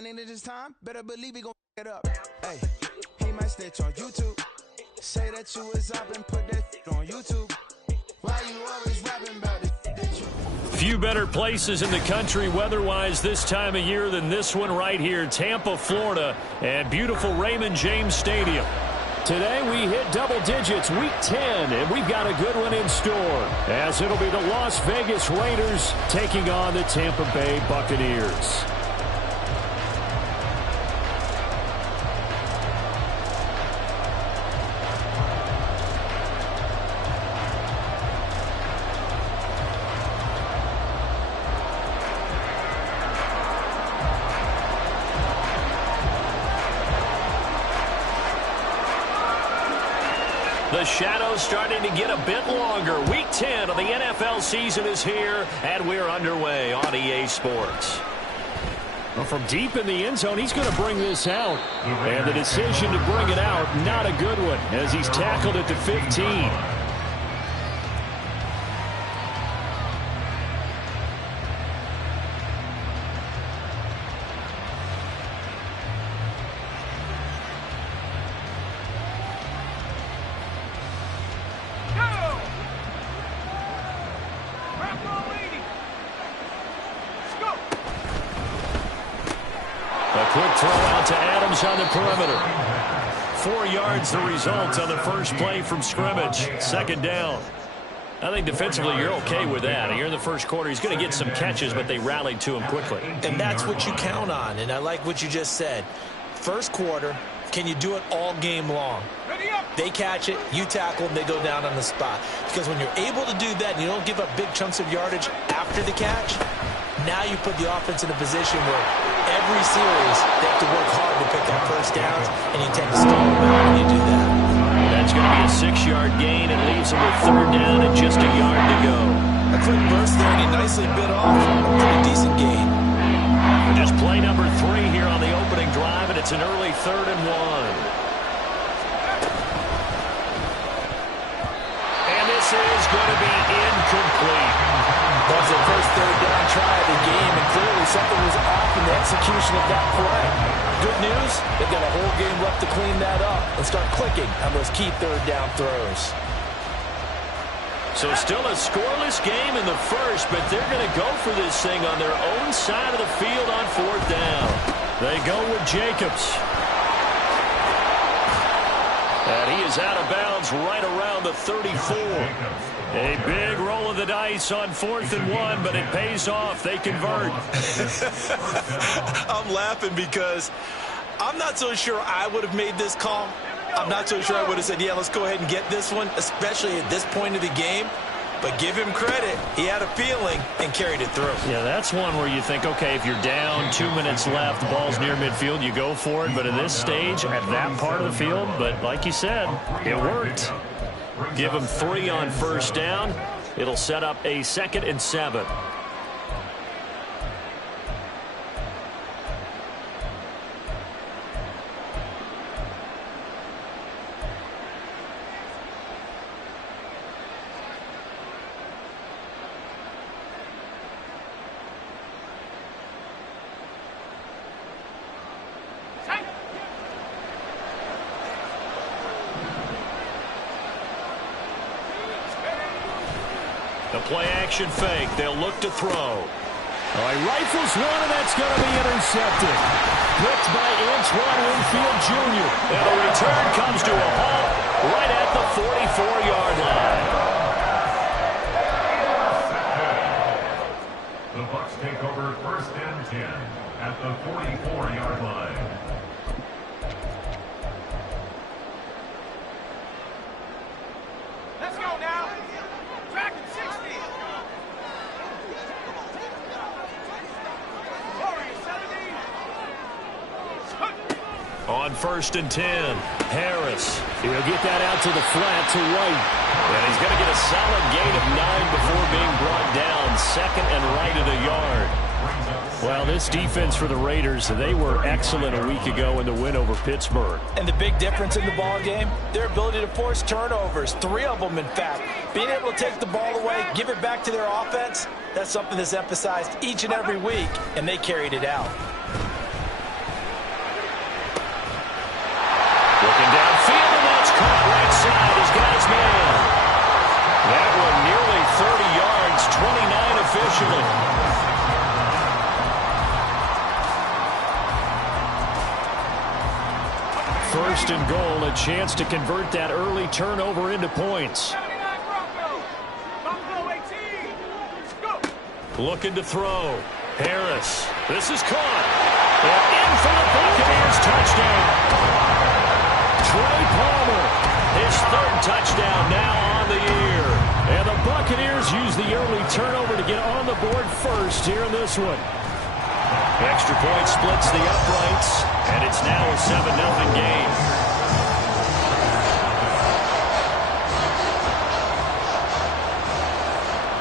And then this time, better believe he gon' it up. Hey, he might snitch on YouTube. Say that you was up and put that on YouTube. Why you always rapping about it? Few better places in the country weather-wise this time of year than this one right here, Tampa, Florida, and beautiful Raymond James Stadium. Today we hit double digits, week 10, and we've got a good one in store, as it'll be the Las Vegas Raiders taking on the Tampa Bay Buccaneers. The shadow's starting to get a bit longer. Week 10 of the NFL season is here, and we're underway on EA Sports. Well, from deep in the end zone, he's going to bring this out. And the decision to bring it out, not a good one, as he's tackled at the 15. Quick throw out to Adams on the perimeter. 4 yards the result on the first play from scrimmage. Second down. I think defensively you're okay with that. Here in the first quarter, he's going to get some catches, but they rallied to him quickly. And that's what you count on, and I like what you just said. First quarter, can you do it all game long? They catch it, you tackle them, they go down on the spot. Because when you're able to do that and you don't give up big chunks of yardage after the catch, now you put the offense in a position where every series they have to work hard to pick up first downs, and you tend to stall them out when you do that. That's going to be a 6-yard gain. It leaves them with third down and just a yard to go. A quick burst there, and he nicely bit off a pretty decent gain. Just play number 3 here on the opening drive, and it's an early 3rd and 1. And this is going to be incomplete. That was their first third down try of the game, and clearly something was off in the execution of that play. Good news, they've got a whole game left to clean that up and start clicking on those key third down throws. So still a scoreless game in the first, but they're going to go for this thing on their own side of the field on 4th down. They go with Jacobs. And he is out of bounds right around the 34. A big roll of the dice on 4th and 1, but it pays off. They convert. I'm laughing because I'm not so sure I would have made this call. I'm not so sure I would have said, yeah, let's go ahead and get this one, especially at this point of the game. But give him credit. He had a feeling and carried it through. Yeah, that's one where you think, okay, if you're down, 2 minutes left, the ball's near midfield, you go for it. But at this stage, at that part of the field, but like you said, it worked. Give him 3 on first down. It'll set up a 2nd and 7. The play-action fake. They'll look to throw. All right, rifles one, and that's going to be intercepted. Picked by Antoine Winfield Jr. And the return comes to a halt right at the 44-yard line. The Bucs take over 1st and 10 at the 44-yard line. Let's go now. Track at 60. On 1st and 10, Harris. He'll get that out to the flat to White. And he's going to get a solid gain of 9 before being brought down. 2nd and right at a yard. Well, this defense for the Raiders, they were excellent a week ago in the win over Pittsburgh. And the big difference in the ball game, their ability to force turnovers, 3 of them in fact. Being able to take the ball away, give it back to their offense, that's something that's emphasized each and every week, and they carried it out. 1st and goal, a chance to convert that early turnover into points. Looking to throw. Harris. This is caught. And in for the Buccaneers touchdown. Trey Palmer. His 3rd touchdown now on the year. And the Buccaneers use the early turnover to get on the board first here in this one. Extra point splits the uprights, and it's now a 7-0 game.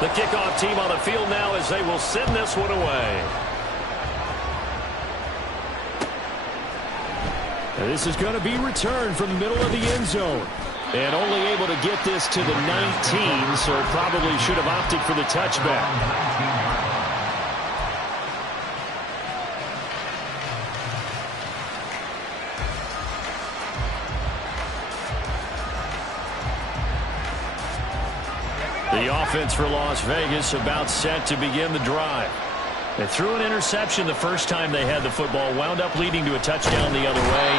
The kickoff team on the field now as they will send this one away. And this is going to be returned from the middle of the end zone. And only able to get this to the 19, so probably should have opted for the touchback. The offense for Las Vegas about set to begin the drive. They threw an interception the first time they had the football, wound up leading to a touchdown the other way.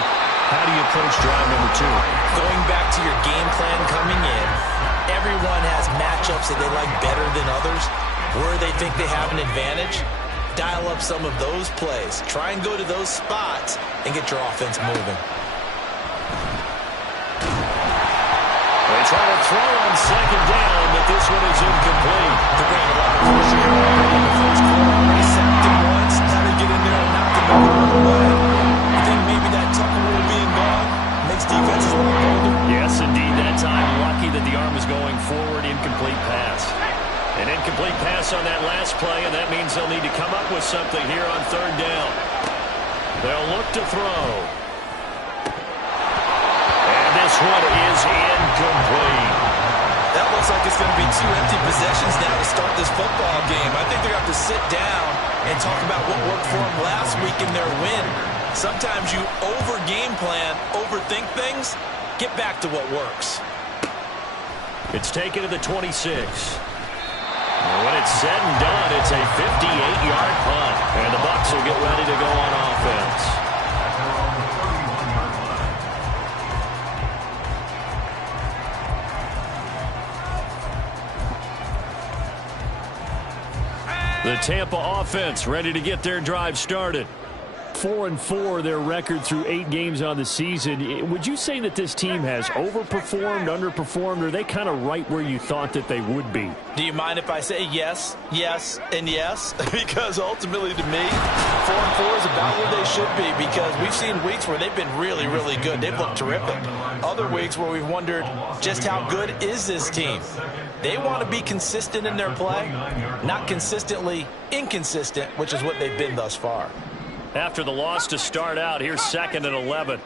How do you approach drive number 2? Going back to your game plan coming in, everyone has matchups that they like better than others. Where they think they have an advantage, dial up some of those plays. Try and go to those spots and get your offense moving. They try to throw on 2nd down, but this one is incomplete. They're bringing a lot of pressure in the first quarter. They sacked him once. Now they get in there and knock him out away. You think maybe that Tucker rule being gone makes defenses a little bolder? Yes, indeed. That time, lucky that the arm is going forward. Incomplete pass. An incomplete pass on that last play, and that means they'll need to come up with something here on 3rd down. They'll look to throw. This one is incomplete. That looks like it's going to be 2 empty possessions now to start this football game. I think they're going to have to sit down and talk about what worked for them last week in their win. Sometimes you over-game plan, overthink things. Get back to what works. It's taken to the 26. When it's said and done, it's a 58-yard punt. And the Bucs will get ready to go on offense. The Tampa offense ready to get their drive started. 4-4 their record through 8 games on the season. Would you say that this team has overperformed, underperformed, or are they kind of right where you thought that they would be? Do you mind if I say yes, yes, and yes? Because ultimately to me, 4-4 is about where they should be, because we've seen weeks where they've been really, really good. They've looked terrific. Other weeks where we've wondered just how good is this team. They want to be consistent in their play, not consistently inconsistent, which is what they've been thus far. After the loss to start out, here's 2nd and 11.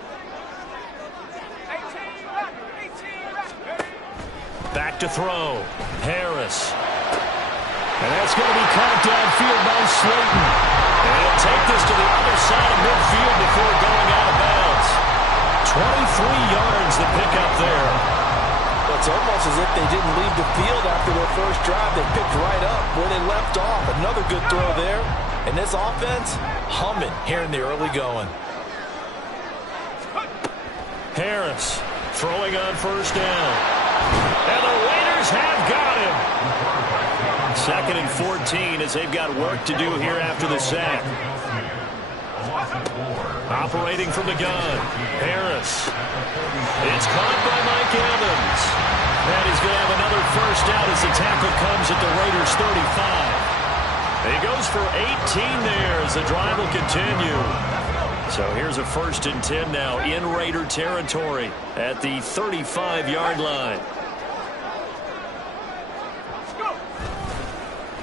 Back to throw. Harris. And that's going to be caught downfield by Slayton. And he'll take this to the other side of midfield before going out of bounds. 23 yards the pickup there. It's almost as if they didn't leave the field after their first drive. They picked right up where they left off. Another good throw there. And this offense, humming here in the early going. Harris throwing on 1st down. And the Raiders have got him. 2nd and 14 as they've got work to do here after the sack. Operating from the gun. Harris. It's caught by Mike Evans. And he's going to have another 1st down as the tackle comes at the Raiders' 35. He goes for 18 there as the drive will continue. So here's a 1st and 10 now in Raider territory at the 35-yard line.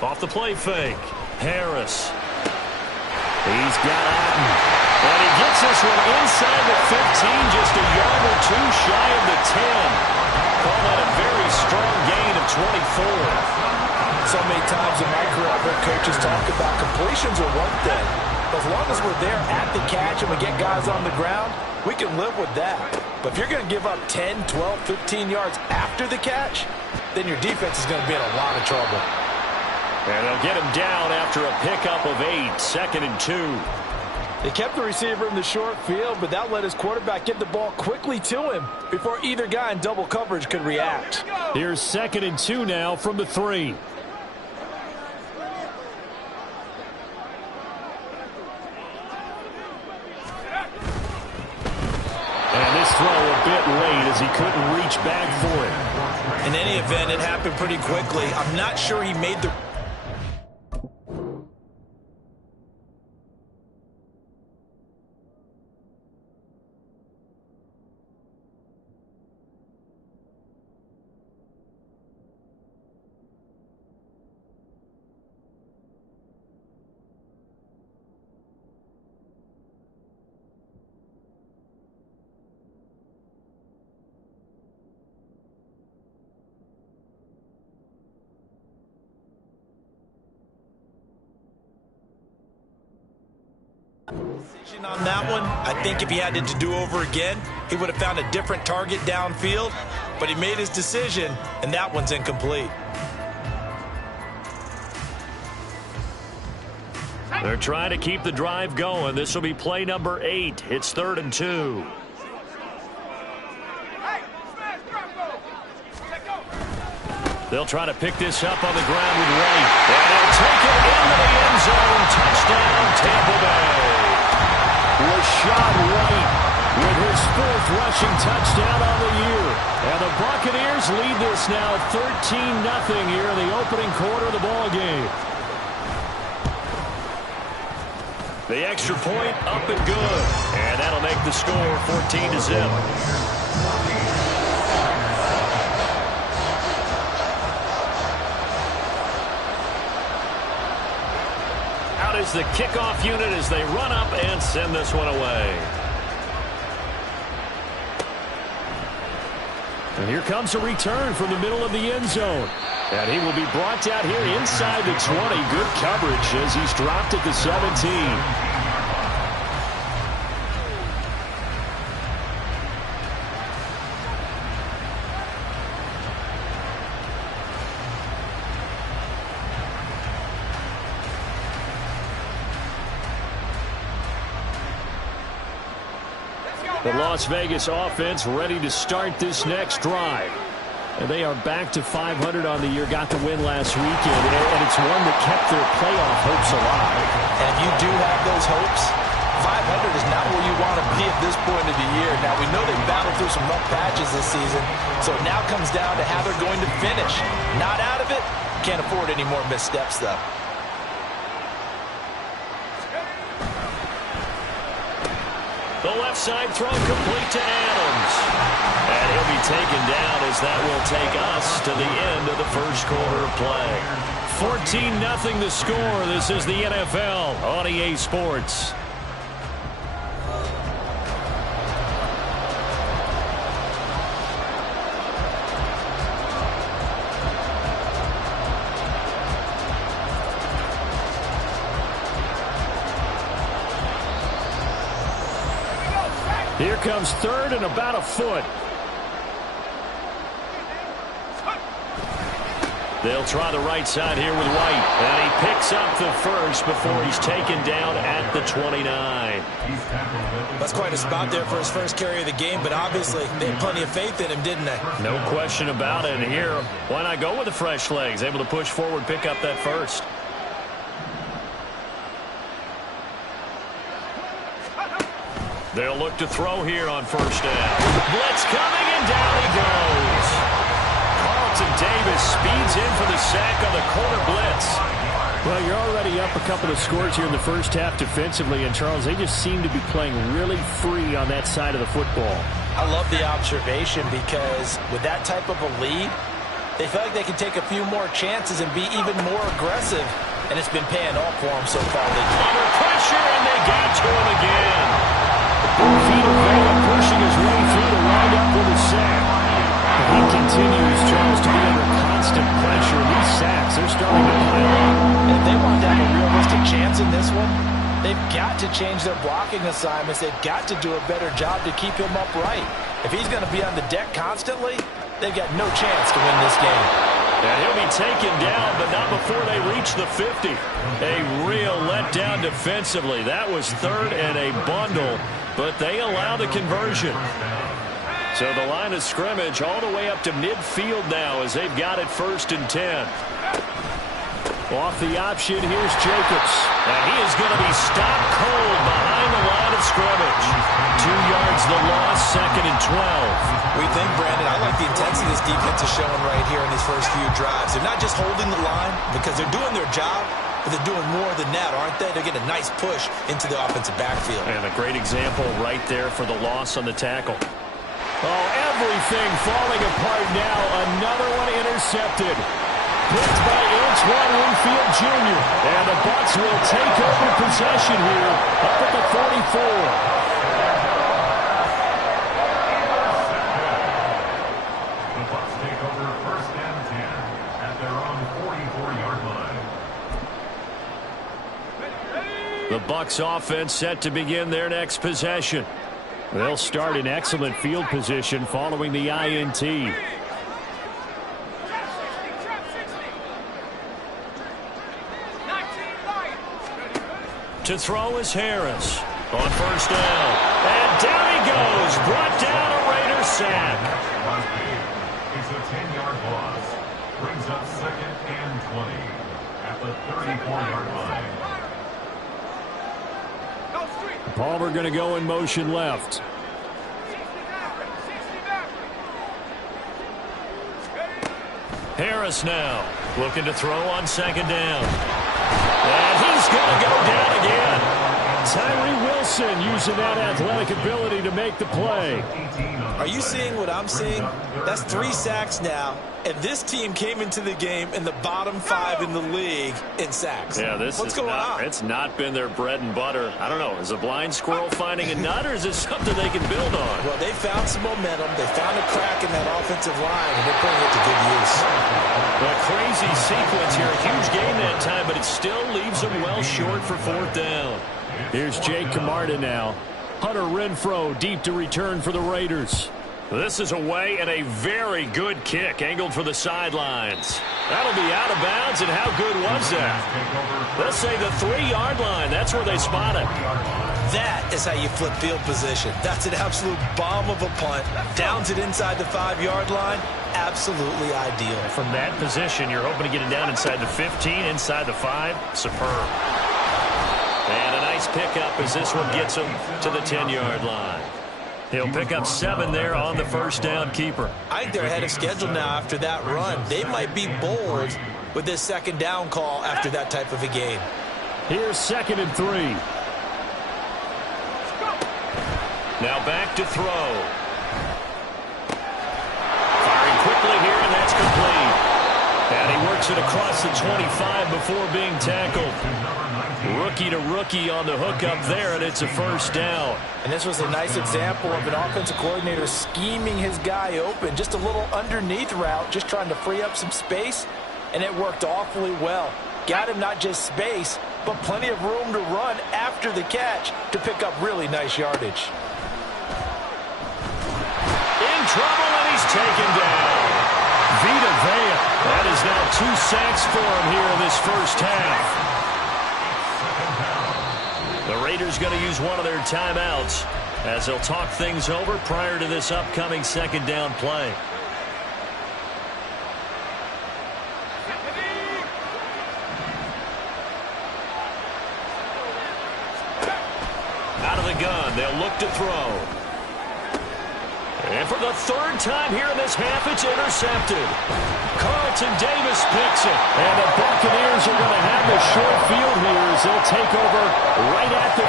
Off the play fake. Harris. He's got Otten. And he gets this one inside the 15, just a yard or 2 shy of the 10. Call that a very strong gain of 24. So many times in my career, I've heard coaches talk about completions are one thing. As long as we're there at the catch and we get guys on the ground, we can live with that. But if you're going to give up 10, 12, 15 yards after the catch, then your defense is going to be in a lot of trouble. And they'll get him down after a pickup of 8, 2nd and 2. They kept the receiver in the short field, but that let his quarterback get the ball quickly to him before either guy in double coverage could react. Here's 2nd and 2 now from the 3. And this throw a bit late as he couldn't reach back for it. In any event, it happened pretty quickly. I'm not sure he made the... on that one. I think if he had it to do over again, he would have found a different target downfield, but he made his decision, and that one's incomplete. They're trying to keep the drive going. This will be play number 8. It's 3rd and 2. They'll try to pick this up on the ground with White. And they'll take it into the end zone. Touchdown, Tampa Bay. Rashad White with his 4th rushing touchdown on the year. And the Buccaneers lead this now 13-0 here in the opening quarter of the ball game. The extra point up and good. And that'll make the score 14-0. Is the kickoff unit as they run up and send this one away. And here comes a return from the middle of the end zone. And he will be brought down here inside the 20. Good coverage as he's dropped at the 17. The Las Vegas offense ready to start this next drive. And they are back to 500 on the year, got the win last weekend, and it's one that kept their playoff hopes alive. And if you do have those hopes, 500 is not where you want to be at this point of the year. Now, we know they've battled through some rough patches this season, so it now comes down to how they're going to finish. Not out of it, can't afford any more missteps, though. The left side throw complete to Adams. And he'll be taken down as that will take us to the end of the first quarter of play. 14-0 the score. This is the NFL on EA Sports. Here comes 3rd and about a foot. They'll try the right side here with White. And he picks up the first before he's taken down at the 29. That's quite a spot there for his first carry of the game, but obviously they had plenty of faith in him, didn't they? No question about it. And here, why not go with the fresh legs? Able to push forward, pick up that first. They'll look to throw here on first down. Blitz coming, and down he goes. Carlton Davis speeds in for the sack on the corner blitz. Well, you're already up a couple of scores here in the first half defensively, and Charles, they just seem to be playing really free on that side of the football. I love the observation because with that type of a lead, they feel like they can take a few more chances and be even more aggressive, and it's been paying off for them so far. They under pressure, and they got to him again. Vita Vea pushing his way through to wind up with a sack. He continues, Charles, to be under constant pressure. These sacks, they're starting to pile up. And if they want to have a realistic chance in this one, they've got to change their blocking assignments. They've got to do a better job to keep him upright. If he's going to be on the deck constantly, they've got no chance to win this game. And he'll be taken down, but not before they reach the 50. A real letdown defensively. That was third and a bundle, but they allow the conversion. So the line of scrimmage all the way up to midfield now as they've got it 1st and 10. Off the option, here's Jacobs. And he is going to be stopped cold behind the line of scrimmage. 2 yards the loss, 2nd and 12. We think, Brandon, I like the intensity this defense is showing right here in these first few drives. They're not just holding the line because they're doing their job, but they're doing more than that, aren't they? They're getting a nice push into the offensive backfield. And a great example right there for the loss on the tackle. Oh, everything falling apart now. Another one intercepted. Picked by Antoine Winfield Jr. And the Bucs will take over possession here up at the 44. The Bucs take over 1st and 10 at their own 44-yard line. The Bucs offense set to begin their next possession. They'll start in excellent field position following the INT. To throw is Harris on 1st down. And down he goes. Brought down a Raider sack. It's a 10-yard loss. Brings up 2nd and 20 at the 34-yard line. Palmer going to go in motion left. Harris now looking to throw on 2nd down. And he's going to go down again. Tyree Wilson using that athletic ability to make the play. Are you seeing what I'm seeing? That's 3 sacks now, and this team came into the game in the bottom 5 in the league in sacks. Yeah, What's going on? It's not been their bread and butter. I don't know. Is a blind squirrel finding a nut, or is it something they can build on? Well, they found some momentum. They found a crack in that offensive line, and they're putting it to good use. A crazy sequence here. A huge game that time, but it still leaves them well short for 4th down. Here's Jake Camarda now. Hunter Renfrow deep to return for the Raiders. This is away and a very good kick angled for the sidelines. That'll be out of bounds, and how good was that? Let's say the 3-yard line. That's where they spot it. That is how you flip field position. That's an absolute bomb of a punt. Downs it inside the 5-yard line. Absolutely ideal. From that position, you're hoping to get it down inside the 15, inside the 5. Superb. And a nice pickup as this one gets him to the 10-yard line. He'll pick up 7 there on the 1st down keeper. I think they're ahead of schedule now after that run. They might be bold with this 2nd down call after that type of a game. Here's 2nd and 3. Now back to throw. Firing quickly here, and that's complete. And he works it across the 25 before being tackled. Rookie to rookie on the hookup there, and it's a 1st down. And this was a nice example of an offensive coordinator scheming his guy open. Just a little underneath route, just trying to free up some space, and it worked awfully well. Got him not just space, but plenty of room to run after the catch to pick up really nice yardage. In trouble, and he's taken down. Vita Vea. That is now 2 sacks for him here in this 1st half. The Raiders going to use one of their timeouts as they'll talk things over prior to this upcoming 2nd down play. Out of the gun, they'll look to throw. And for the 3rd time here in this half, it's intercepted. Carlton Davis picks it. And the Buccaneers are going to have the short field here as they'll take over right at the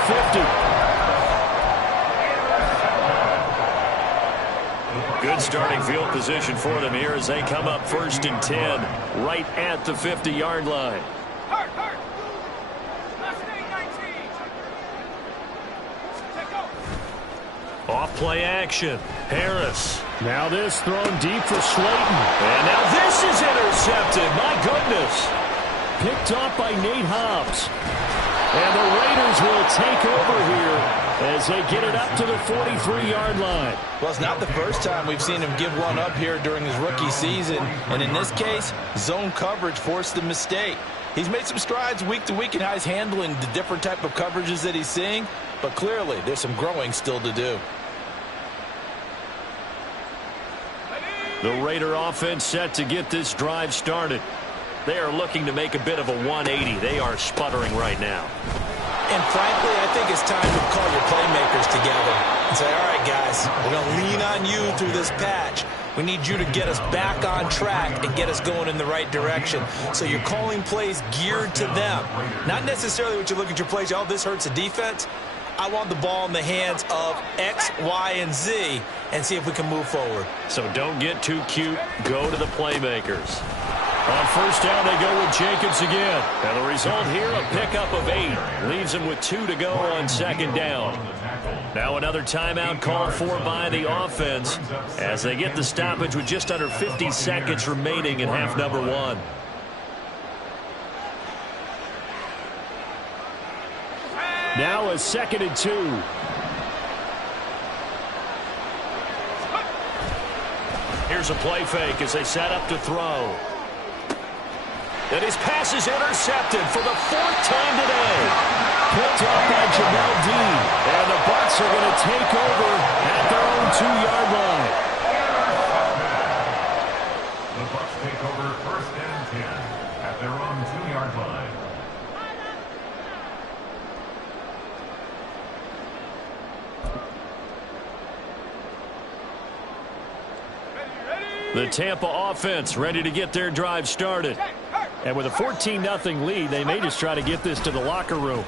50. Good starting field position for them here as they come up 1st and 10 right at the 50-yard line. Off play action. Harris. Now this thrown deep for Slayton. And now this is intercepted. My goodness. Picked off by Nate Hobbs. And the Raiders will take over here as they get it up to the 43-yard line. Well, it's not the first time we've seen him give one up here during his rookie season. And in this case, zone coverage forced the mistake. He's made some strides week to week in how he's handling the different type of coverages that he's seeing. But clearly, there's some growing still to do. The Raider offense set to get this drive started. They are looking to make a bit of a 180. They are sputtering right now. And frankly, I think it's time to call your playmakers together and say, all right, guys, we're going to lean on you through this patch. We need you to get us back on track and get us going in the right direction. So you're calling plays geared to them. Not necessarily what you look at your plays, oh, this hurts the defense. I want the ball in the hands of X, Y, and Z and see if we can move forward. So don't get too cute. Go to the playmakers. On first down, they go with Jacobs again. And the result here, a pickup of 8. Leaves them with 2 to go on second down. Now another timeout called for by the offense as they get the stoppage with just under 50 seconds remaining in half number 1. Now a 2nd and 2. Here's a play fake as they set up to throw. And his pass is intercepted for the 4th time today. Picked off by Jamel Dean. And the Bucs are going to take over at their own 2-yard line. The Bucs take over 1st and 10 at their own 2-yard line. The Tampa offense ready to get their drive started. And with a 14-0 lead, they may just try to get this to the locker room.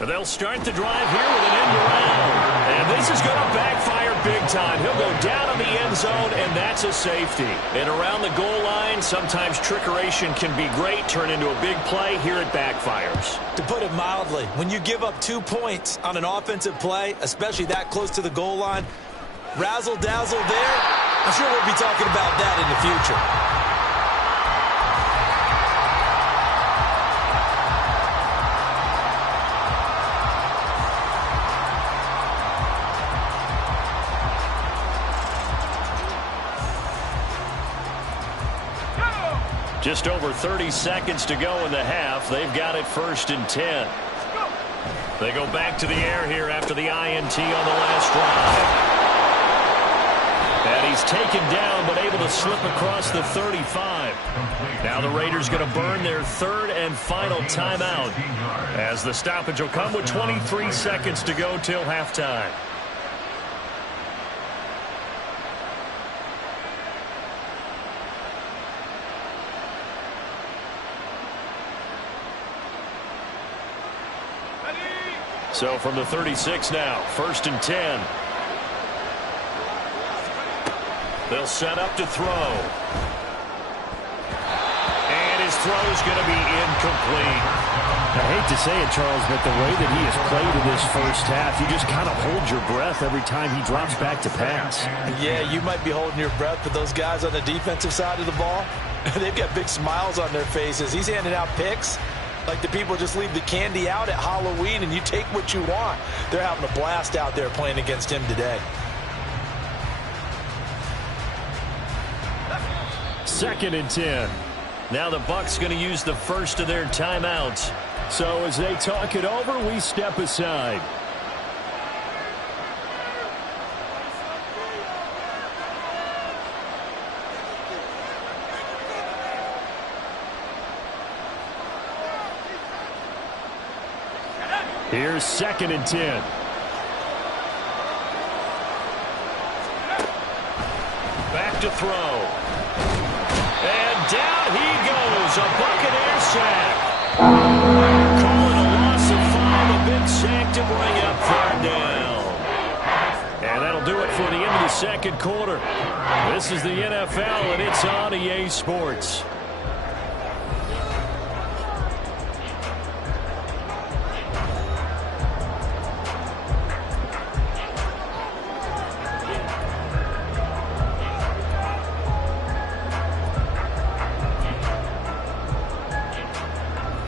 But they'll start the drive here with an end around. And this is going to backfire big time. He'll go down in the end zone, and that's a safety. And around the goal line, sometimes trickeration can be great, turn into a big play. Here it backfires. To put it mildly, when you give up 2 points on an offensive play, especially that close to the goal line, razzle-dazzle there, I'm sure we'll be talking about that in the future. Just over 30 seconds to go in the half. They've got it 1st and 10. They go back to the air here after the INT on the last drive. And he's taken down but able to slip across the 35. Now the Raiders going to burn their 3rd and final timeout as the stoppage will come with 23 seconds to go till halftime. So from the 36 now, 1st and 10. They'll set up to throw. And his throw is going to be incomplete. I hate to say it, Charles, but the way that he has played in this first half, you just kind of hold your breath every time he drops back to pass. Yeah, you might be holding your breath, but those guys on the defensive side of the ball, they've got big smiles on their faces. He's handing out picks like the people just leave the candy out at Halloween and you take what you want. They're having a blast out there playing against him today. 2nd and 10. Now the Bucs going to use the first of their timeouts. So as they talk it over, we step aside. Here's 2nd and 10. Back to throw. And down he goes. A Buccaneer sack. Calling a loss of 5. A big sack to bring up 3rd down. And that'll do it for the end of the second quarter. This is the NFL, and it's on EA Sports.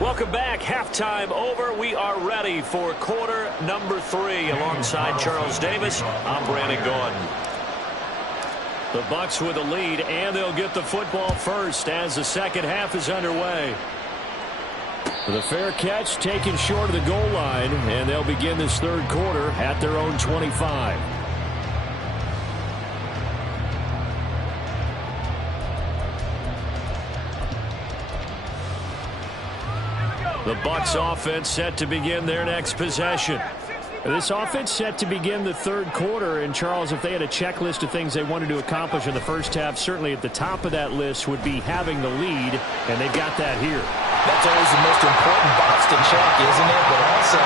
Welcome back. Halftime over. We are ready for quarter number 3. Alongside Charles Davis, I'm Brandon Gordon. The Bucs with a lead, and they'll get the football first as the second half is underway. The fair catch taken short of the goal line, and they'll begin this third quarter at their own 25. The Bucs offense set to begin their next possession. This offense set to begin the third quarter, and Charles, if they had a checklist of things they wanted to accomplish in the first half, certainly at the top of that list would be having the lead, and they've got that here. That's always the most important box to check, isn't it? But also,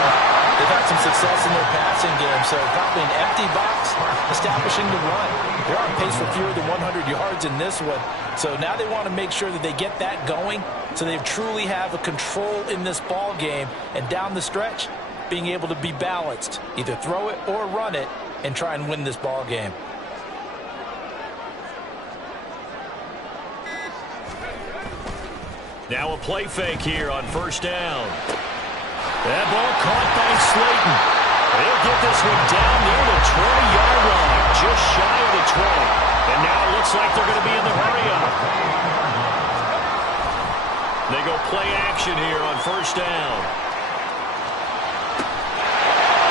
they've had some success in their passing game, so probably an empty box, establishing the run. They're on pace for fewer than 100 yards in this one, so now they want to make sure that they get that going so they truly have a control in this ball game, and down the stretch, being able to be balanced, either throw it or run it, and try and win this ball game. Now a play fake here on first down. That ball caught by Slayton. They'll get this one down near the 20-yard line, just shy of the 20. And now it looks like they're going to be in the hurry-up. They go play action here on first down.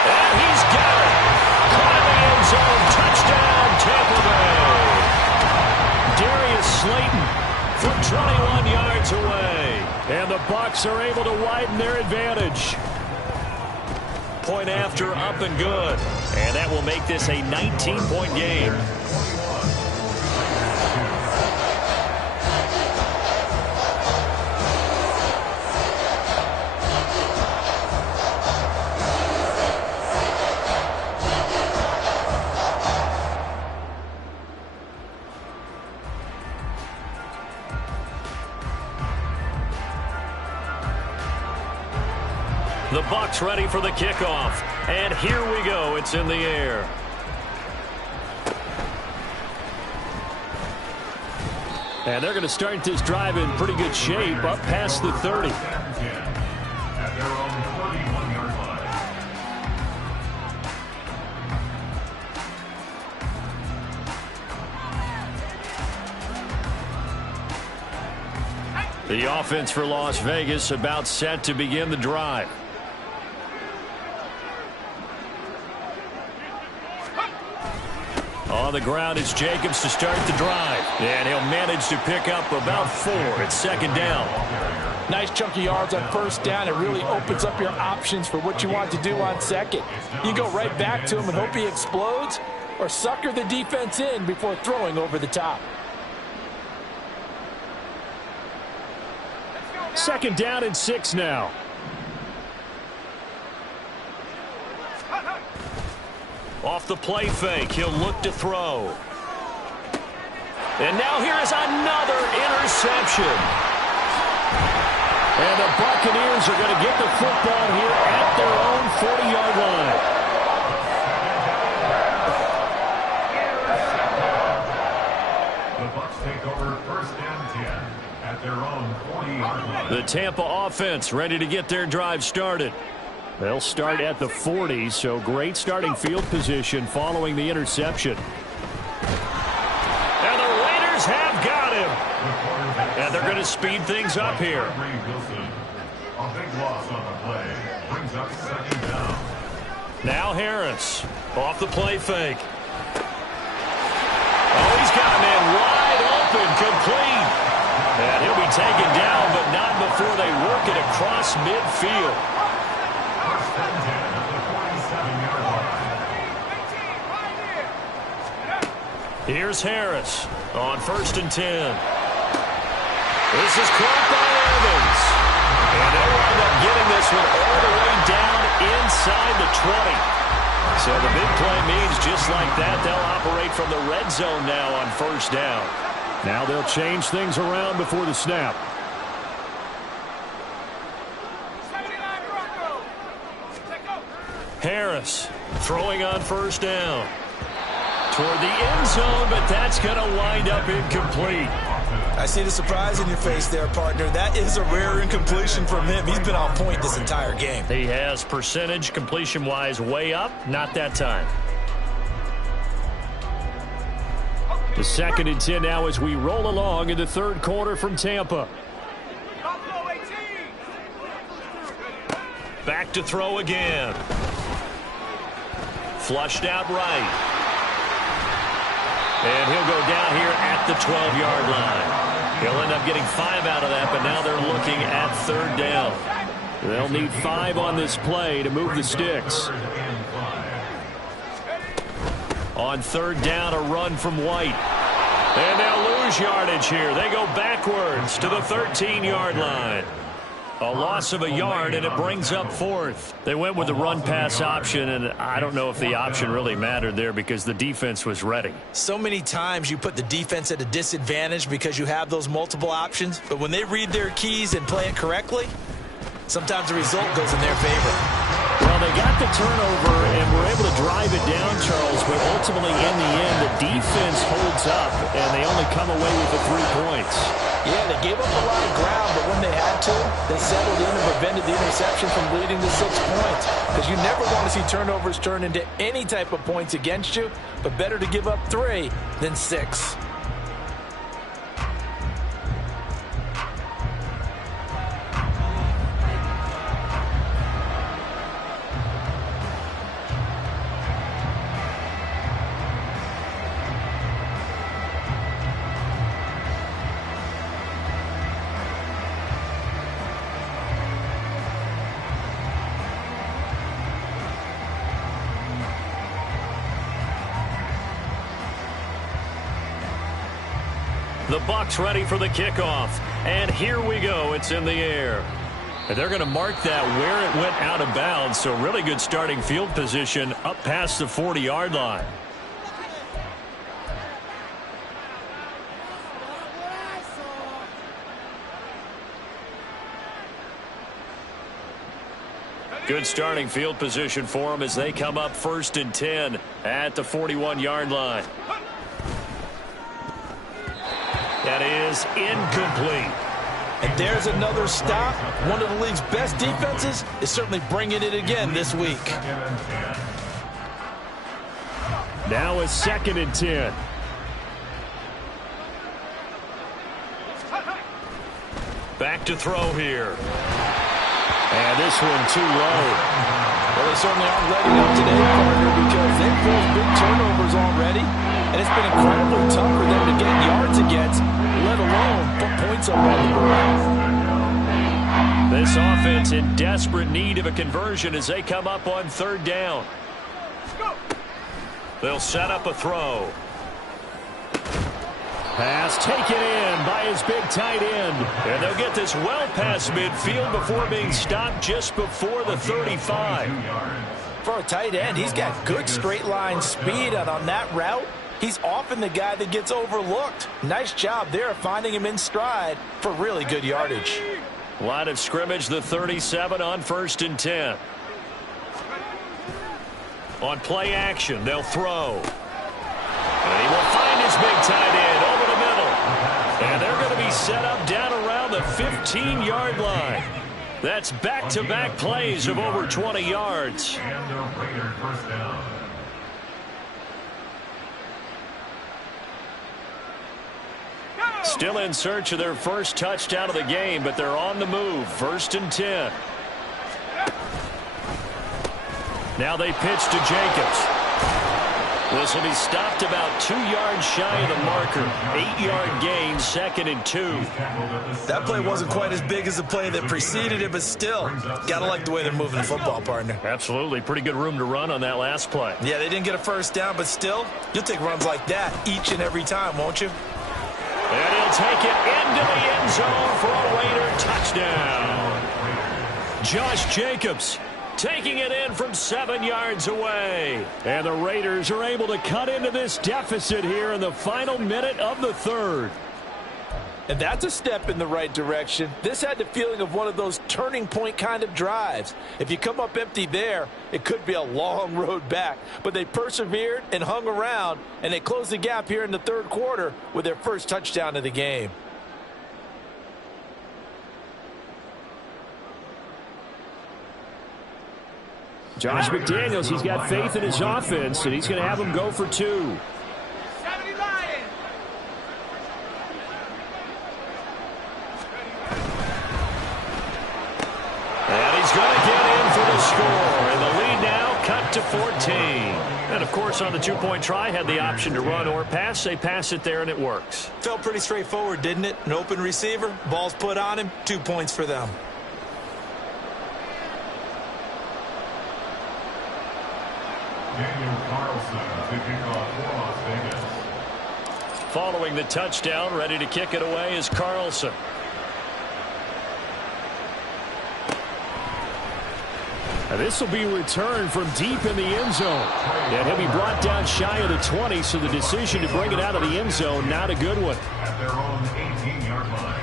And he's got it. Caught in the end zone. Touchdown, Tampa Bay. Darius Slayton from 21 yards away. And the Bucs are able to widen their advantage. Point after, up and good. And that will make this a 19-point game. The Bucs ready for the kickoff. And here we go. It's in the air. And they're going to start this drive in pretty good shape, up past the 30. At their own 31-yard line. The offense for Las Vegas about set to begin the drive. On the ground is Jacobs to start the drive. And he'll manage to pick up about 4 at second down. Nice chunk of yards on first down. It really opens up your options for what you want to do on second. You go right back to him and hope he explodes, or sucker the defense in before throwing over the top. Second down and 6 now. Off the play fake, he'll look to throw. And now here is another interception. And the Buccaneers are going to get the football here at their own 40-yard line. The Bucs take over first and 10 at their own 40-yard line. The Tampa offense ready to get their drive started. They'll start at the 40, so great starting field position following the interception. And the Raiders have got him. And they're going to speed things up here. A big loss on the play brings up second down. Now Harris off the play fake. Oh, he's got a man wide open, complete. And he'll be taken down, but not before they work it across midfield. First and 10 at the 47-yard line. Here's Harris on first and 10. This is caught by Evans. And they'll wind up getting this one all the way down inside the 20. So the big play means just like that, they'll operate from the red zone now on first down. Now they'll change things around before the snap. Harris throwing on first down. Toward the end zone, but that's going to wind up incomplete. I see the surprise in your face there, partner. That is a rare incompletion from him. He's been on point this entire game. He has percentage completion-wise way up. Not that time. The 2nd and 10 now as we roll along in the third quarter from Tampa. Back to throw again. Flushed out right. And he'll go down here at the 12-yard line. He'll end up getting 5 out of that, but now they're looking at 3rd down. They'll need 5 on this play to move the sticks. On 3rd down, a run from White. And they'll lose yardage here. They go backwards to the 13-yard line. A loss of a yard, and it brings up 4th. They went with the run-pass option, and I don't know if the option really mattered there because the defense was ready. So many times you put the defense at a disadvantage because you have those multiple options, but when they read their keys and play it correctly, sometimes the result goes in their favor. Well, they got the turnover and were able to drive it down, Charles, but ultimately in the end, the defense holds up, and they only come away with the 3 points. Yeah, they gave up a lot of ground, but when they had to, they settled in and prevented the interception from leading to 6 points. Because you never want to see turnovers turn into any type of points against you, but better to give up 3 than 6. The Bucs ready for the kickoff. And here we go. It's in the air. And they're going to mark that where it went out of bounds. So really good starting field position up past the 40-yard line. Good starting field position for them as they come up 1st and 10 at the 41-yard line. That is incomplete. And there's another stop. One of the league's best defenses is certainly bringing it again this week. Now a 2nd and 10. Back to throw here. And this one too low. Well, they certainly aren't letting up today, partner, because they've forced big turnovers already. And it's been incredibly tough for them to get yards against, let alone put points up on the board. This offense in desperate need of a conversion as they come up on 3rd down. They'll set up a throw. Pass taken in by his big tight end. And they'll get this well past midfield before being stopped just before the 35. For a tight end, he's got good straight line speed, and on that route, he's often the guy that gets overlooked. Nice job there finding him in stride for really good yardage. Line of scrimmage, the 37 on 1st and 10. On play action, they'll throw. And he will find his big tight end over the middle. And they're going to be set up down around the 15-yard line. That's back-to-back plays of over 20 yards. And a Raider first down. Still in search of their first touchdown of the game, but they're on the move. 1st and 10. Now they pitch to Jacobs. This will be stopped about 2 yards shy of the marker. 8-yard gain, 2nd and 2. That play wasn't quite as big as the play that preceded it, but still, gotta like the way they're moving the football, partner. Absolutely. Pretty good room to run on that last play. Yeah, they didn't get a first down, but still, you'll take runs like that each and every time, won't you? And he'll take it into the end zone for a Raider touchdown. Josh Jacobs taking it in from 7 yards away. And the Raiders are able to cut into this deficit here in the final minute of the 3rd. And that's a step in the right direction. This had the feeling of one of those turning point kind of drives. If you come up empty there, it could be a long road back. But they persevered and hung around, and they closed the gap here in the 3rd quarter with their first touchdown of the game. Josh McDaniels, he's got faith in his offense, and he's going to have him go for 2. 70 Lions. And he's going to get in for the score. And the lead now cut to 14. And, of course, on the two-point try, had the option to run or pass. They pass it there, and it works. Felt pretty straightforward, didn't it? An open receiver, ball's put on him, 2 points for them. Daniel Carlson to kick off for Las Vegas. Following the touchdown, ready to kick it away is Carlson. And this will be returned from deep in the end zone. And he'll be brought down shy of the 20, so the decision to bring it out of the end zone, not a good one. At their own 18-yard line.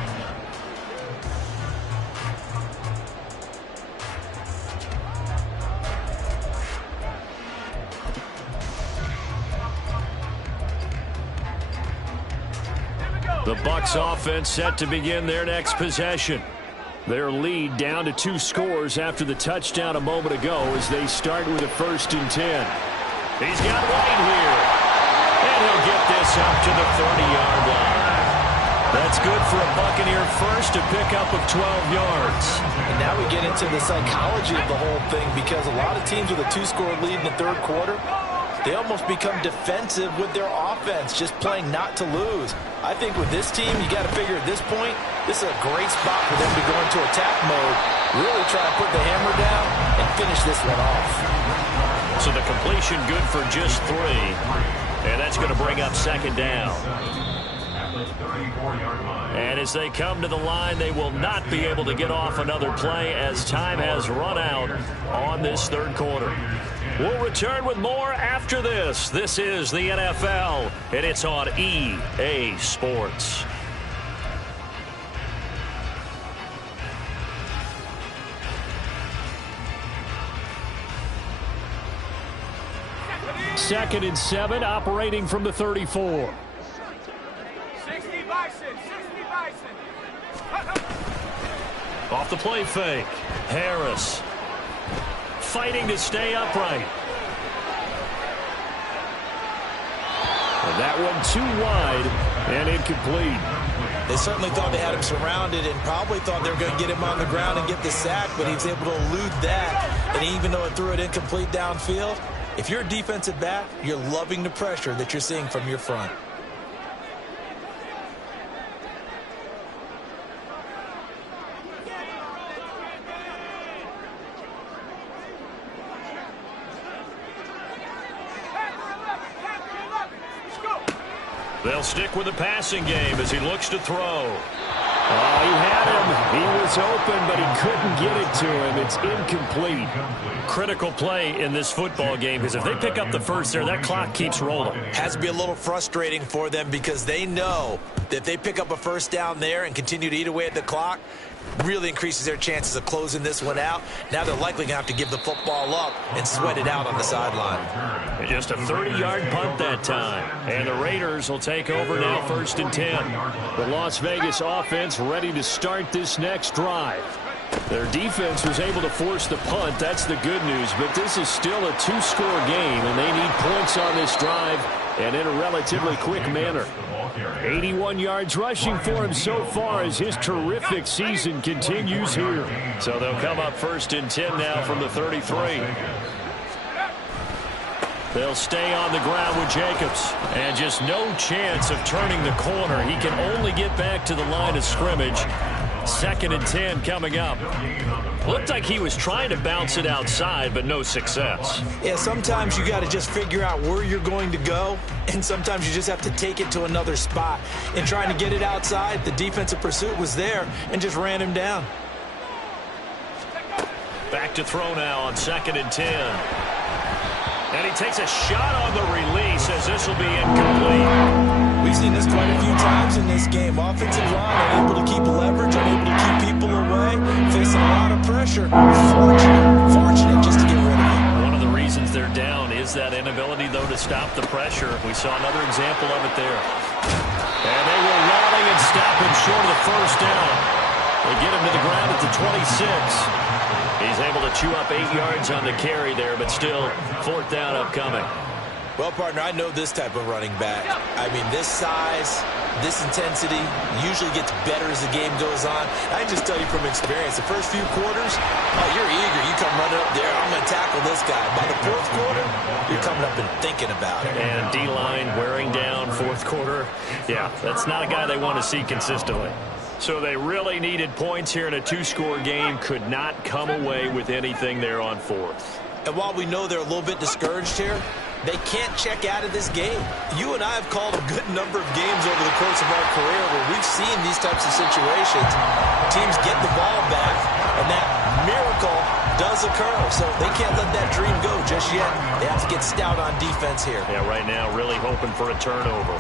The Bucs offense set to begin their next possession. Their lead down to 2 scores after the touchdown a moment ago as they start with a 1st and 10. He's got White here. And he'll get this up to the 30-yard line. That's good for a Buccaneer first, a pickup of 12 yards. And now we get into the psychology of the whole thing, because a lot of teams with a 2-score lead in the third quarter, they almost become defensive with their offense, just playing not to lose. I think with this team, you got to figure at this point, this is a great spot for them to go into attack mode, really try to put the hammer down and finish this one off. So the completion good for just 3. And that's going to bring up 2nd down. And as they come to the line, they will not be able to get off another play as time has run out on this third quarter. We'll return with more after this. This is the NFL, and it's on EA Sports. Second and 7, operating from the 34. 60 Bison. 60 Bison. Off the play fake. Harris fighting to stay upright. And that one too wide and incomplete. They certainly thought they had him surrounded and probably thought they were going to get him on the ground and get the sack, but he was able to elude that. And even though it threw it incomplete downfield, if you're a defensive back, you're loving the pressure that you're seeing from your front. They'll stick with the passing game as he looks to throw. Oh, he had him. He was open, but he couldn't get it to him. It's incomplete. Critical play in this football game, because if they pick up the first there, that clock keeps rolling. Has to be a little frustrating for them, because they know that if they pick up a first down there and continue to eat away at the clock, really increases their chances of closing this one out. Now they're likely going to have to give the football up and sweat it out on the sideline. And just a 30-yard punt that time. And the Raiders will take over now, 1st and 10. The Las Vegas offense ready to start this next drive. Their defense was able to force the punt. That's the good news. But this is still a 2-score game, and they need points on this drive and in a relatively quick manner. 81 yards rushing for him so far as his terrific season continues here. So they'll come up 1st and 10 now from the 33. They'll stay on the ground with Jacobs. And just no chance of turning the corner. He can only get back to the line of scrimmage. 2nd and 10 coming up. Looked like he was trying to bounce it outside, but no success. Yeah, sometimes you got to just figure out where you're going to go, and sometimes you just have to take it to another spot. In trying to get it outside, the defensive pursuit was there and just ran him down. Back to throw now on 2nd and 10. And he takes a shot on the release as this will be incomplete. We've seen this quite a few times in this game. Offensive line unable to keep leverage, unable to keep people away, facing a lot of pressure. Fortunate just to get rid of it. One of the reasons they're down is that inability, though, to stop the pressure. We saw another example of it there. And they will rally and stop him short of the first down. They get him to the ground at the 26. He's able to chew up 8 yards on the carry there, but still 4th down upcoming. Well, partner, I know this type of running back. I mean, this size, this intensity usually gets better as the game goes on. I can just tell you from experience, the first few quarters, you're eager. You come running up there, I'm going to tackle this guy. By the 4th quarter, you're coming up and thinking about it. And D-line wearing down 4th quarter. Yeah, that's not a guy they want to see consistently. So they really needed points here in a 2-score game. Could not come away with anything there on 4th. And while we know they're a little bit discouraged here, they can't check out of this game. You and I have called a good number of games over the course of our career where we've seen these types of situations. Teams get the ball back, and that miracle does occur. So they can't let that dream go just yet. They have to get stout on defense here. Yeah, right now really hoping for a turnover.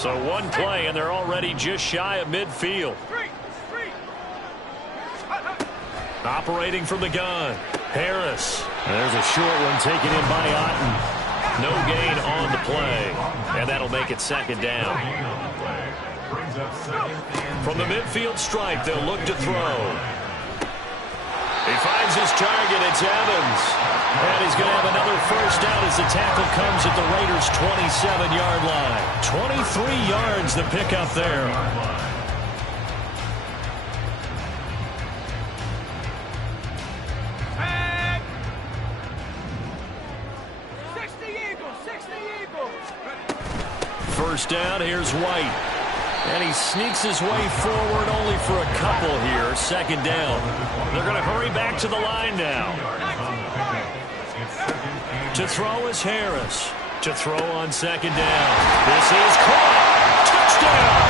So one play, and they're already just shy of midfield. Operating from the gun, Harris. There's a short one taken in by Otten. No gain on the play, and that'll make it 2nd down. From the midfield stripe, they'll look to throw. He finds his target. It's Evans. And he's going to have another 1st down as the tackle comes at the Raiders' 27-yard line. 23 yards the pickup there. First down, here's White. And he sneaks his way forward only for a couple here. 2nd down. They're going to hurry back to the line now. To throw is Harris. To throw on 2nd down. This is caught. Touchdown.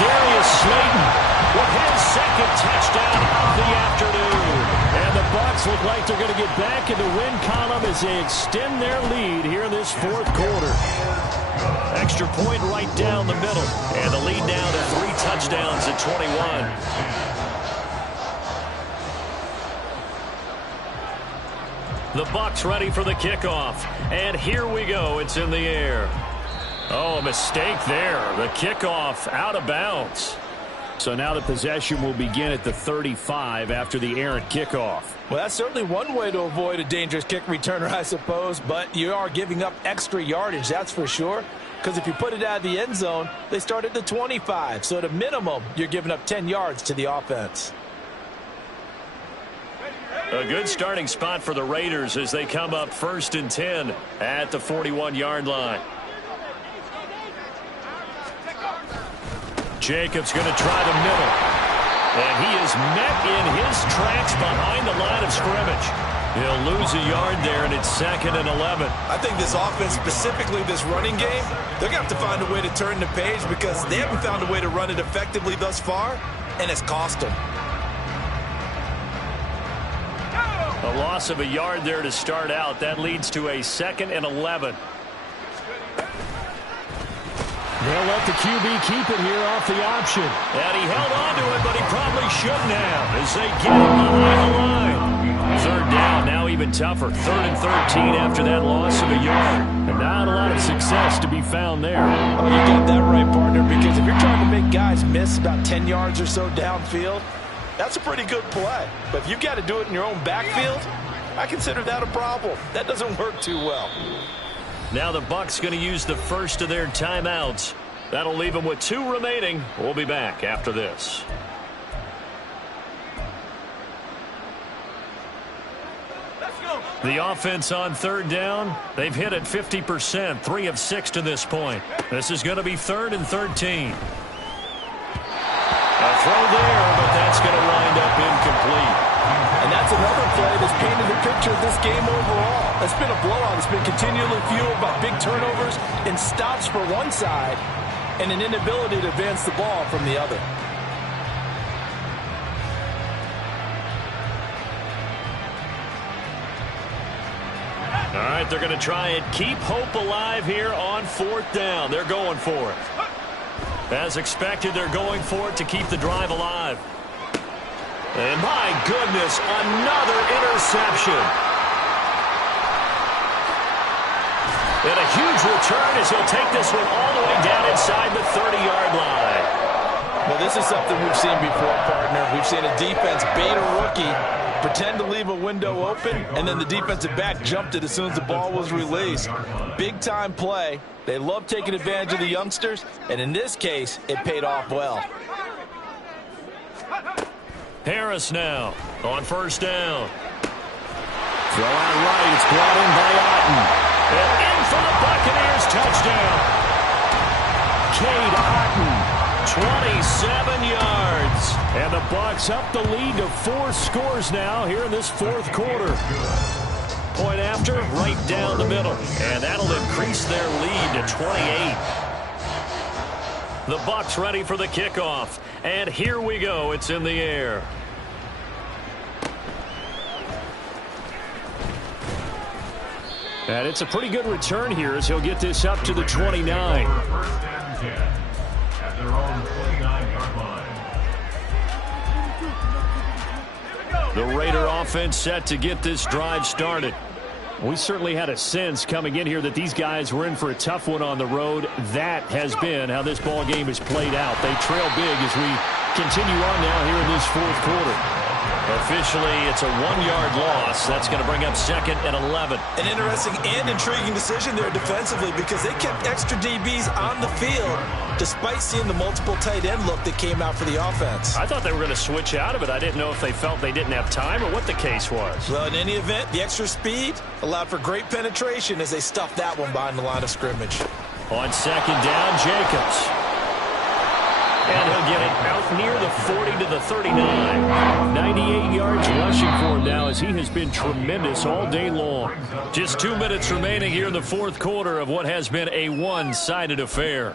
Darius Slayton with his 2nd touchdown of the afternoon. And the Bucs look like they're going to get back in the win column as they extend their lead here in this 4th quarter. Extra point right down the middle. And the lead down to 3 touchdowns at 21. The Bucs ready for the kickoff. And here we go. It's in the air. Oh, a mistake there. The kickoff out of bounds. So now the possession will begin at the 35 after the errant kickoff. Well, that's certainly one way to avoid a dangerous kick returner, I suppose. But you are giving up extra yardage, that's for sure. Because if you put it out of the end zone, they start at the 25. So at a minimum, you're giving up 10 yards to the offense. A good starting spot for the Raiders as they come up 1st and 10 at the 41-yard line. Jacobs going to try the middle. And he is met in his tracks behind the line of scrimmage. He'll lose a yard there, and it's 2nd and 11. I think this offense, specifically this running game, they're going to have to find a way to turn the page because they haven't found a way to run it effectively thus far, and it's cost them. A loss of a yard there to start out. That leads to a 2nd and 11. They'll let the QB keep it here off the option. And he held on to it, but he probably shouldn't have as they get him behind the line. 3rd down, now even tougher. 3rd and 13 after that loss of a yard. And not a lot of success to be found there. Oh, you got that right, partner, because if you're trying to make guys miss about 10 yards or so downfield, that's a pretty good play. But if you've got to do it in your own backfield, I consider that a problem. That doesn't work too well. Now the Bucs going to use the first of their timeouts. That'll leave them with 2 remaining. We'll be back after this. The offense on 3rd down, they've hit it 50%, 3 of 6 to this point. This is going to be 3rd and 13. A throw there, but that's going to wind up incomplete. And that's another play that's painted the picture of this game overall. It's been a blowout. It's been continually fueled by big turnovers and stops for one side and an inability to advance the ball from the other. All right, they're going to try and keep hope alive here on 4th down. They're going for it. As expected, they're going for it to keep the drive alive. And my goodness, another interception. And a huge return as he'll take this one all the way down inside the 30-yard line. Well, this is something we've seen before, partner. We've seen a defense bait a rookie, pretend to leave a window open, and then the defensive back jumped it as soon as the ball was released. Big-time play. They love taking advantage of the youngsters, and in this case, it paid off well. Harris now on first down. Throw out right. It's brought in by Otten. And in for the Buccaneers touchdown. Cade Otten, 27 yards. And the Bucs up the lead to 4 scores now here in this fourth quarter. Point after, right down the middle. And that'll increase their lead to 28. The Bucs ready for the kickoff. And here we go. It's in the air. And it's a pretty good return here as he'll get this up to the 29. First and 10 at their own 29-yard line. The Raider offense set to get this drive started. We certainly had a sense coming in here that these guys were in for a tough one on the road. That has been how this ball game is played out. They trail big as we continue on now here in this fourth quarter. Officially, it's a 1-yard loss. That's going to bring up 2nd and 11. An interesting and intriguing decision there defensively because they kept extra DBs on the field despite seeing the multiple tight end look that came out for the offense. I thought they were going to switch out of it. I didn't know if they felt they didn't have time or what the case was. Well, in any event, the extra speed allowed for great penetration as they stuffed that one behind the line of scrimmage. On 2nd down, Jacobs. And he'll get it out near the 40 to the 39. 98 yards rushing for him now as he has been tremendous all day long. Just 2 minutes remaining here in the fourth quarter of what has been a one-sided affair.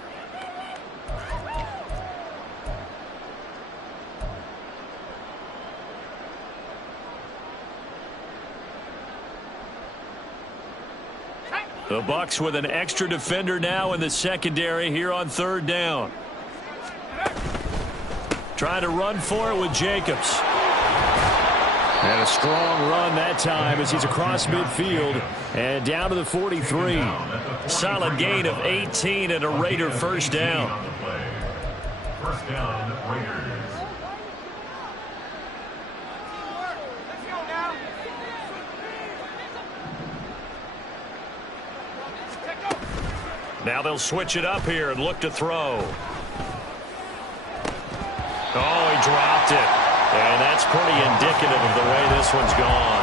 The Bucs with an extra defender now in the secondary here on 3rd down. Trying to run for it with Jacobs. And a strong run that time as he's across midfield and down to the 43. Solid gain of 18 and a Raider first down. First down, Raiders. Now they'll switch it up here and look to throw. Oh, he dropped it. And that's pretty indicative of the way this one's gone.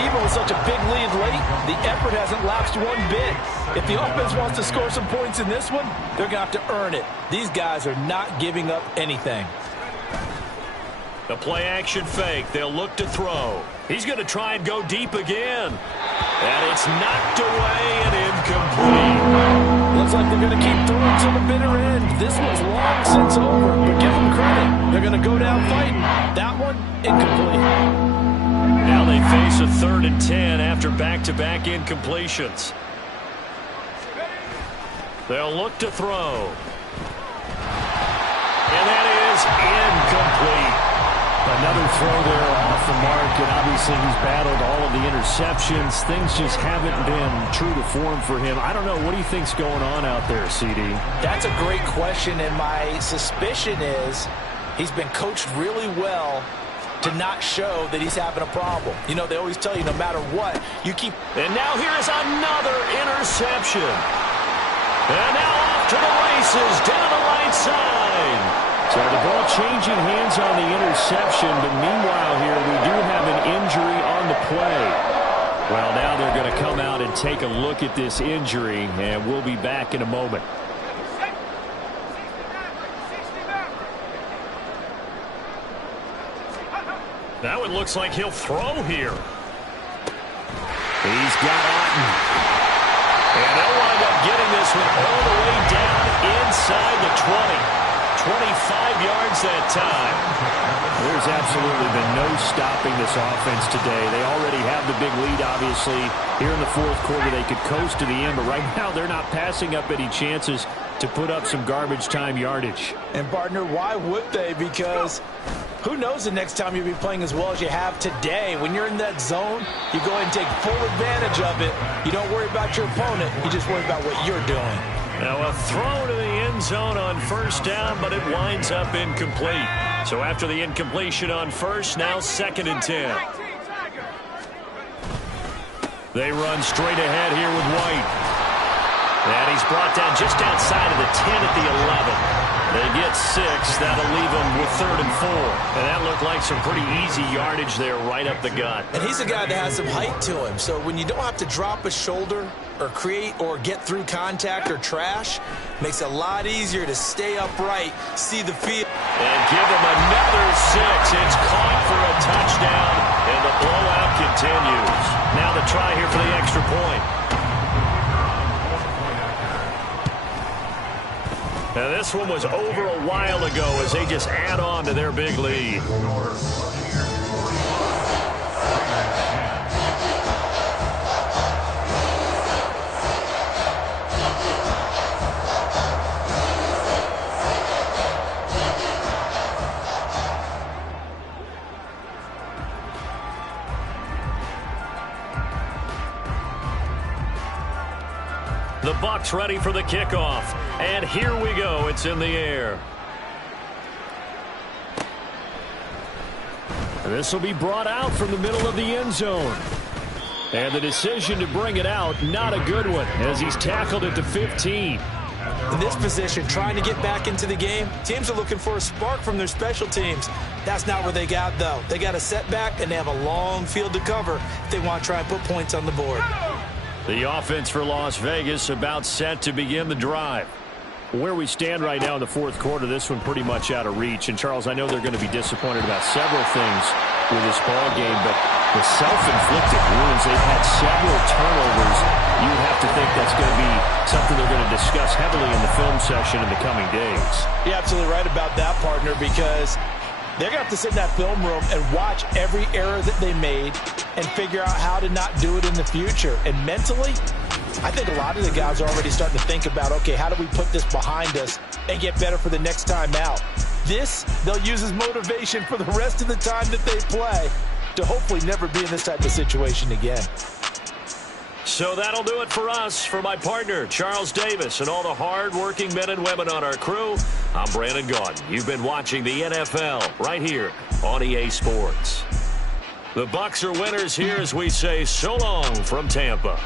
Even with such a big lead late, the effort hasn't lapsed one bit. If the offense wants to score some points in this one, they're going to have to earn it. These guys are not giving up anything. The play action fake. They'll look to throw. He's going to try and go deep again. And it's knocked away and incomplete. Looks like they're going to keep throwing to the bitter end. This one's long since over, but give them credit. They're going to go down fighting. That one, incomplete. Now they face a 3rd and 10 after back-to-back incompletions. They'll look to throw. And that is incomplete. Another throw there off the mark, and obviously he's battled all of the interceptions. Things just haven't been true to form for him. I don't know. What do you think's going on out there, CD? That's a great question, and my suspicion is he's been coached really well to not show that he's having a problem. You know, they always tell you no matter what, you keep... And now here's another interception. And now off to the races down the right side. So the ball changing hands on the interception, but meanwhile here we do have an injury on the play. Well, now they're going to come out and take a look at this injury, and we'll be back in a moment. Now it looks like he'll throw here. He's got Otten. And they'll wind up getting this one all the way down inside the 20. 25 yards that time. There's absolutely been no stopping this offense today. They already have the big lead, obviously. Here in the fourth quarter, they could coast to the end, but right now they're not passing up any chances to put up some garbage time yardage. And, partner, why would they? Because who knows the next time you'll be playing as well as you have today. When you're in that zone, you go ahead and take full advantage of it. You don't worry about your opponent. You just worry about what you're doing. Now a throw to the end end zone on first down, but it winds up incomplete. So after the incompletion on first, now 2nd and 10. They run straight ahead here with White. And he's brought down just outside of the 10 at the 11. They get 6. That'll leave them with 3rd and 4. And that looked like some pretty easy yardage there right up the gut. And he's a guy that has some height to him. So when you don't have to drop a shoulder or create or get through contact or trash, makes it a lot easier to stay upright, see the field. And give him another 6. It's caught for a touchdown, and the blowout continues. Now the try here for the extra point. Now this one was over a while ago as they just add on to their big lead. The Bucs ready for the kickoff. And here we go. It's in the air. And this will be brought out from the middle of the end zone. And the decision to bring it out, not a good one, as he's tackled at the 15. In this position, trying to get back into the game, teams are looking for a spark from their special teams. That's not where they got, though. They got a setback, and they have a long field to cover if they want to try and put points on the board. The offense for Las Vegas about set to begin the drive. Where we stand right now in the fourth quarter, this one pretty much out of reach. And, Charles, I know they're going to be disappointed about several things with this ball game, but the self-inflicted wounds, they've had several turnovers. You would have to think that's going to be something they're going to discuss heavily in the film session in the coming days. You're absolutely right about that, partner, because they're going to have to sit in that film room and watch every error that they made and figure out how to not do it in the future. And mentally, I think a lot of the guys are already starting to think about, okay, how do we put this behind us and get better for the next time out? This, they'll use as motivation for the rest of the time that they play to hopefully never be in this type of situation again. So that'll do it for us. For my partner, Charles Davis, and all the hard-working men and women on our crew, I'm Brandon Gaudin. You've been watching the NFL right here on EA Sports. The Bucs are winners here as we say so long from Tampa.